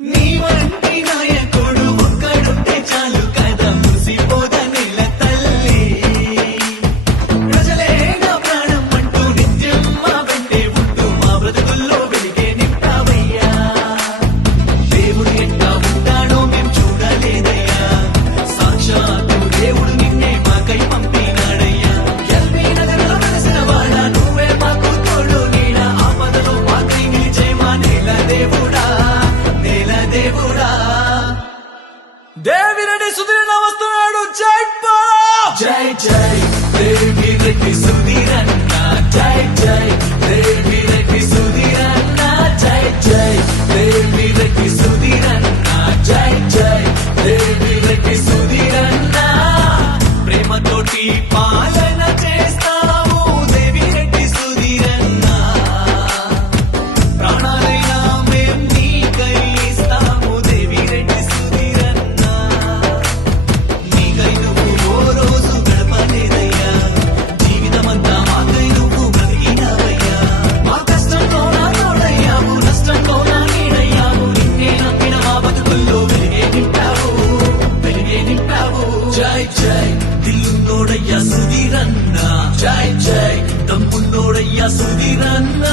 నీ వంటి నాయకుడు ఒక్కడుంటే చాలు కదా మురిసిపోదనిల తల్లి ప్రజలే నా ప్రాణం అంటూ నిత్యం మా వెంటే ఉంటూ మా బ్రతుకుల్లో వెలిగే నింపావయ్యా దేవుడు ఎట్లా ఉంటాడో మేం చూడలేదయ్యా సాక్షాత్తు దేవుడు నిన్నే మాకై పంపినాడయ్యా ఎల్బీ నగరంలో వెలసిన వాడ నువ్వే మాకు తోడు నీడ ఆపదలో మాకై నిలిచే మా నేల దేవుడా దేవిరెడ్డి సుధీరన్న వస్తున్నాడు జై జై జై దేవిరెడ్డి సుధీరన్న జై జై దేవిరెడ్డి సుధీరన్న జై జై దేవిరెడ్డి సుధీరన్న జై జై దేవిరెడ్డి సుధీరన్న ప్రేమతోటి పాలన చేస్తావు దేవిరెడ్డి సుధీరన్న ప్రాణాలైనా మేం నీకై ఇస్తాము దేవిరెడ్డి సుధీరన్న నీకై నువ్వు ఓ రోజు గడపలేదయ్యా జీవితమంతా మాకై నువ్వు బ్రతికినావయ్యా మా కష్టంలో నా తోడయ్యావు నష్టంలో నా నీడయ్యావు నిన్నే నమ్మిన మా బతుకుల్లో వెలిగే నింపావు జై జై దిల్లున్నోడయ్యా సుధీరన్న జై జై దమ్మున్నోడయ్యా సుధీరన్న